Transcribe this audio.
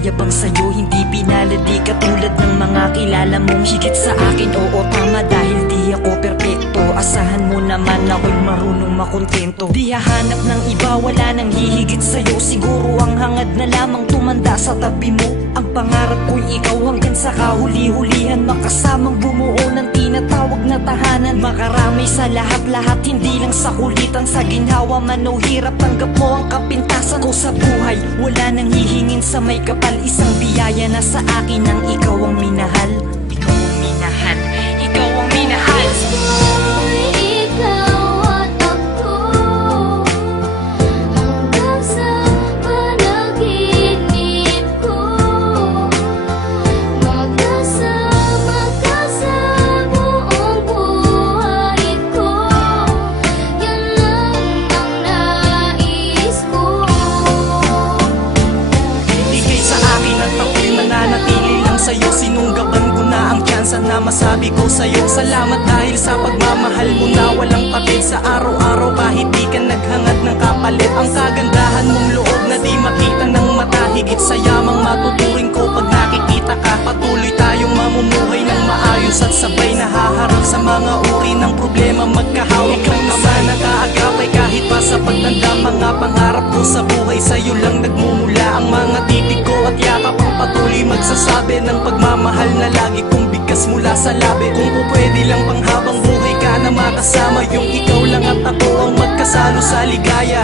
mayabang sa'yo, hindi pinalad, di katulad ng mga kilala mong higit sa akin. Oo tama, dahil di ako perpekto, asahan mo naman ako'y marunong makontento. Di hahanap ng iba, wala nang hihigit sa'yo. Siguro ang hangad na lamang tumanda sa tabi mo. Ang pangarap ko'y ikaw hanggang sa kahuli-hulihan, makasamang bumuo ng tinatawag na tahanan. Makarami sa lahat-lahat, hindi lang sa kulitan. Sa ginhawa man o hirap, tanggap mo ang kapintasan ko sa buhay. Wala nang hihingin sa may kapal, isang biyaya na sa akin ang ikaw ang minahal. Ikaw ang minahal, ikaw ang minahal. Sa'yo, sinunggaban ko na ang tsansa na masabi ko sa'yo. Salamat dahil sa pagmamahal mo na walang patid. Sa araw-araw kahit di ka naghangad ng kapalit. Ang kagandahan mong loob na di makita ng mata, higit sa yamang matuturing ko pag nakikita ka. Patuloy tayong mamumuhay ng maayos at sabay nahaharap sa mga uri ng problema. Magkahawak lang naman nakaagapay kahit pa sa pagtanda. Mga pangarap ko sa buhay, sa'yo lang nagmumula ang mga titig ko at yakap. Ang patuloy magsasabi ng pagmamahal na lagi kong bigkas mula sa labi. Kung pwede lang pang habang buhay ka na makasama, yung ikaw lang at ako ang magkasalo sa ligaya.